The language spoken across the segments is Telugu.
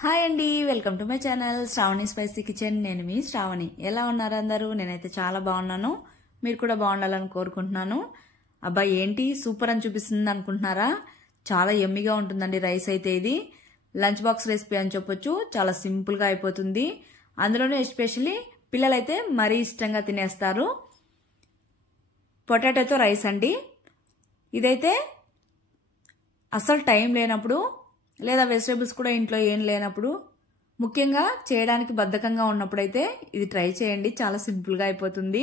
హాయ్ అండి, welcome to my channel Shravani spicy kitchen. నేను మీ శ్రావణి. ఎలా ఉన్నారు అందరూ? నేనైతే చాలా బాగున్నాను. మీరు కూడా బాగుండాలని కోరుకుంటున్నాను. అబ్బాయి ఏంటి సూపర్ అని చూపిస్తుంది అనుకుంటున్నారా? చాలా యమ్మీగా ఉంటుందండి రైస్ అయితే. ఇది లంచ్ బాక్స్ రెసిపీ అని చెప్పొచ్చు. చాలా సింపుల్గా అయిపోతుంది. అందులోనే ఎస్పెషల్లీ పిల్లలైతే మరీ ఇష్టంగా తినేస్తారు. పొటాటోతో రైస్ అండి. ఇదైతే అసలు టైం లేనప్పుడు లేదా వెజిటేబుల్స్ కూడా ఇంట్లో ఏం లేనప్పుడు, ముఖ్యంగా చేయడానికి బద్ధకంగా ఉన్నప్పుడైతే ఇది ట్రై చేయండి. చాలా సింపుల్గా అయిపోతుంది.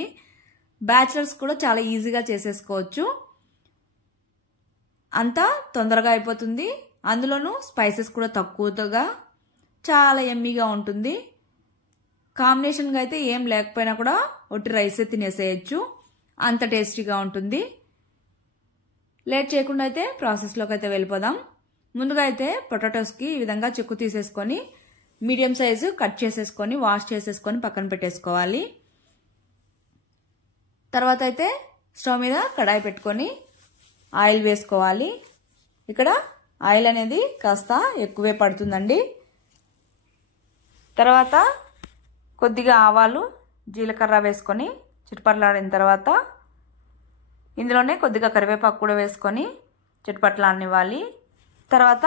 బ్యాచిలర్స్ కూడా చాలా ఈజీగా చేసేసుకోవచ్చు. అంతా తొందరగా అయిపోతుంది. అందులోనూ స్పైసెస్ కూడా తక్కువగా చాలా యమ్మీగా ఉంటుంది. కాంబినేషన్గా అయితే ఏం లేకపోయినా కూడా ఒట్టి రైసే తినేసేయచ్చు. అంత టేస్టీగా ఉంటుంది. లేట్ చేయకుండా అయితే ప్రాసెస్లోకి అయితే వెళ్ళిపోదాం. ముందుగా అయితే పొటాటోస్కి ఈ విధంగా చెక్కు తీసేసుకొని మీడియం సైజు కట్ చేసేసుకొని వాష్ చేసేసుకొని పక్కన పెట్టేసుకోవాలి. తర్వాత అయితే స్టవ్ మీద కడాయి పెట్టుకొని ఆయిల్ వేసుకోవాలి. ఇక్కడ ఆయిల్ అనేది కాస్త ఎక్కువే పడుతుందండి. తర్వాత కొద్దిగా ఆవాలు జీలకర్ర వేసుకొని చిటపట్లాడిన తర్వాత ఇందులోనే కొద్దిగా కరివేపాకు కూడా వేసుకొని చిటపట్లాడనివ్వాలి. తర్వాత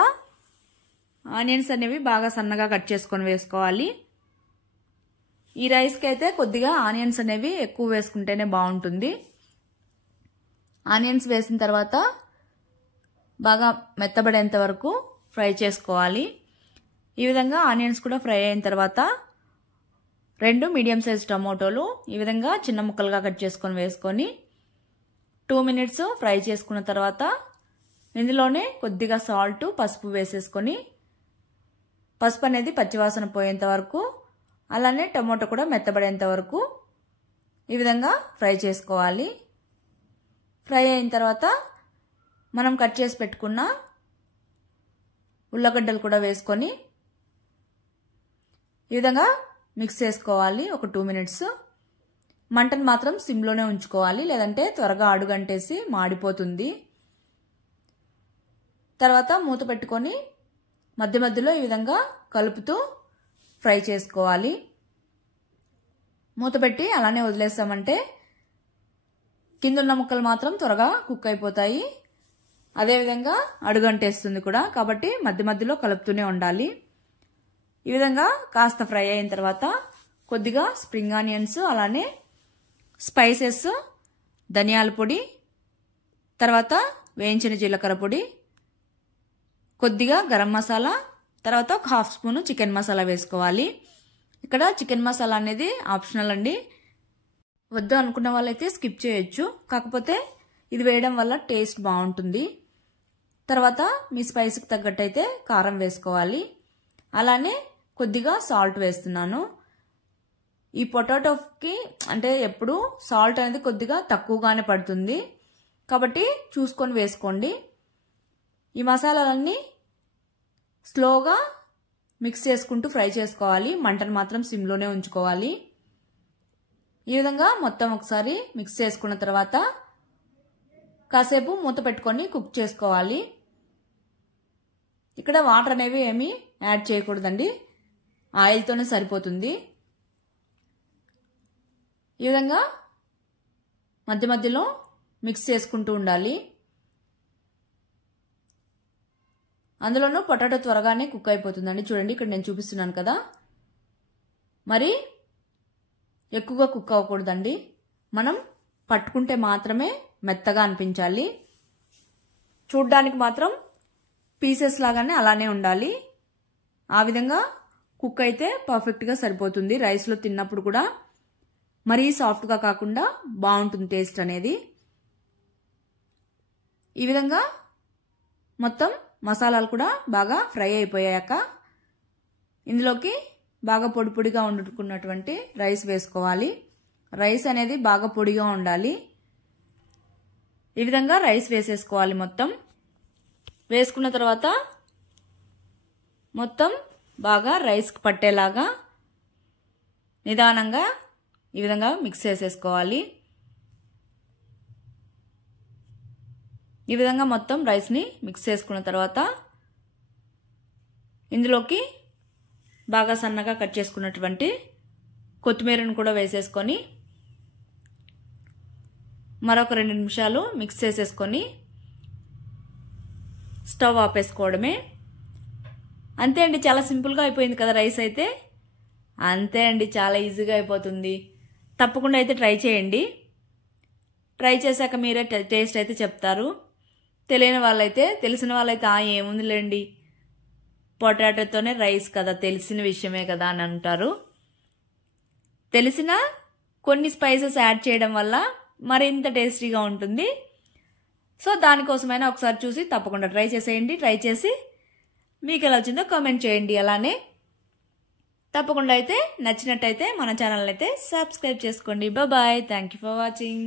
ఆనియన్స్ అనేవి బాగా సన్నగా కట్ చేసుకొని వేసుకోవాలి. ఈ రైస్కి అయితే కొద్దిగా ఆనియన్స్ అనేవి ఎక్కువ వేసుకుంటేనే బాగుంటుంది. ఆనియన్స్ వేసిన తర్వాత బాగా మెత్తబడేంత వరకు ఫ్రై చేసుకోవాలి. ఈ విధంగా ఆనియన్స్ కూడా ఫ్రై అయిన తర్వాత 2 మీడియం సైజ్ టమోటోలు ఈ విధంగా చిన్న ముక్కలుగా కట్ చేసుకొని వేసుకొని 2 మినిట్స్ ఫ్రై చేసుకున్న తర్వాత ఇందులోనే కొద్దిగా సాల్ట్, పసుపు వేసేసుకొని పసుపు అనేది పచ్చివాసన పోయేంత వరకు, అలానే టమోటో కూడా మెత్తబడేంత వరకు ఈ విధంగా ఫ్రై చేసుకోవాలి. ఫ్రై అయిన తర్వాత మనం కట్ చేసి పెట్టుకున్న ఉల్లగడ్డలు కూడా వేసుకొని ఈ విధంగా మిక్స్ చేసుకోవాలి. ఒక 2 మినిట్స్. మంటను మాత్రం సిమ్లోనే ఉంచుకోవాలి, లేదంటే త్వరగా అడుగంటేసి మాడిపోతుంది. తర్వాత మూత పెట్టుకొని మధ్య మధ్యలో ఈ విధంగా కలుపుతూ ఫ్రై చేసుకోవాలి. మూత పెట్టి అలానే వదిలేసామంటే కిందున్న ముక్కలు మాత్రం త్వరగా కుక్ అయిపోతాయి. అదేవిధంగా అడుగంటేస్తుంది కూడా. కాబట్టి మధ్య మధ్యలో కలుపుతూనే ఉండాలి. ఈ విధంగా కాస్త ఫ్రై అయిన తర్వాత కొద్దిగా స్ప్రింగ్ ఆనియన్స్, అలానే స్పైసెస్, ధనియాల పొడి, తర్వాత వేయించిన జీలకర్ర పొడి, కొద్దిగా గరం మసాలా, తర్వాత ఒక 1/2 స్పూను చికెన్ మసాలా వేసుకోవాలి. ఇక్కడ చికెన్ మసాలా అనేది ఆప్షనల్ అండి. వద్దు అనుకున్న వాళ్ళైతే స్కిప్ చేయొచ్చు. కాకపోతే ఇది వేయడం వల్ల టేస్ట్ బాగుంటుంది. తర్వాత మీ స్పైస్కి తగ్గట్టు అయితే కారం వేసుకోవాలి. అలానే కొద్దిగా సాల్ట్ వేస్తున్నాను. ఈ పొటాటోకి అంటే ఎప్పుడు సాల్ట్ అనేది కొద్దిగా తక్కువగానే పడుతుంది. కాబట్టి చూసుకొని వేసుకోండి. ఈ మసాలాలన్నీ స్లోగా మిక్స్ చేసుకుంటూ ఫ్రై చేసుకోవాలి. మంటను మాత్రం సిమ్లోనే ఉంచుకోవాలి. ఈ విధంగా మొత్తం ఒకసారి మిక్స్ చేసుకున్న తర్వాత కాసేపు మూత పెట్టుకొని కుక్ చేసుకోవాలి. ఇక్కడ వాటర్ అనేవి ఏమీ యాడ్ చేయకూడదండి, ఆయిల్తోనే సరిపోతుంది. ఈ విధంగా మధ్య మధ్యలో మిక్స్ చేసుకుంటూ ఉండాలి. అందులోనూ పొటాటో త్వరగానే కుక్ అయిపోతుందండి. చూడండి, ఇక్కడ నేను చూపిస్తున్నాను కదా. మరి ఎక్కువగా కుక్ అవ్వకూడదండి. మనం పట్టుకుంటే మాత్రమే మెత్తగా అనిపించాలి. చూడ్డానికి మాత్రం పీసెస్ లాగానే అలానే ఉండాలి. ఆ విధంగా కుక్ అయితే పర్ఫెక్ట్గా సరిపోతుంది. రైస్లో తిన్నప్పుడు కూడా మరీ సాఫ్ట్గా కాకుండా బాగుంటుంది టేస్ట్ అనేది. ఈ విధంగా మొత్తం మసాలాలు కూడా బాగా ఫ్రై అయిపోయాక ఇందులోకి బాగా పొడి పొడిగా వండుకున్నటువంటి రైస్ వేసుకోవాలి. రైస్ అనేది బాగా పొడిగా ఉండాలి. ఈ విధంగా రైస్ వేసేసుకోవాలి. మొత్తం వేసుకున్న తర్వాత మొత్తం బాగా రైస్కి పట్టేలాగా నిదానంగా ఈ విధంగా మిక్స్ చేసేసుకోవాలి. ఈ విధంగా మొత్తం రైస్ని మిక్స్ చేసుకున్న తర్వాత ఇందులోకి బాగా సన్నగా కట్ చేసుకున్నటువంటి కొత్తిమీరను కూడా వేసేసుకొని మరొక 2 నిమిషాలు మిక్స్ చేసేసుకొని స్టవ్ ఆపేసుకోవడమే. అంతే అండి, చాలా సింపుల్గా అయిపోయింది కదా రైస్ అయితే. అంతే అండి, చాలా ఈజీగా అయిపోతుంది. తప్పకుండా అయితే ట్రై చేయండి. ట్రై చేశాక మీరే టేస్ట్ అయితే చెప్తారు. తెలియని వాళ్ళైతే, తెలిసిన వాళ్ళైతే ఏముందిలేండి పొటాటోతోనే రైస్ కదా, తెలిసిన విషయమే కదా అని అంటారు. తెలిసిన కొన్ని స్పైసెస్ యాడ్ చేయడం వల్ల మరింత టేస్టీగా ఉంటుంది. సో దానికోసమైనా ఒకసారి చూసి తప్పకుండా ట్రై చేసేయండి. ట్రై చేసి మీకు ఎలా వచ్చిందో కామెంట్ చేయండి. అలానే తప్పకుండా అయితే నచ్చినట్టయితే మన ఛానల్ అయితే సబ్స్క్రైబ్ చేసుకోండి. Bye. Thank you for watching.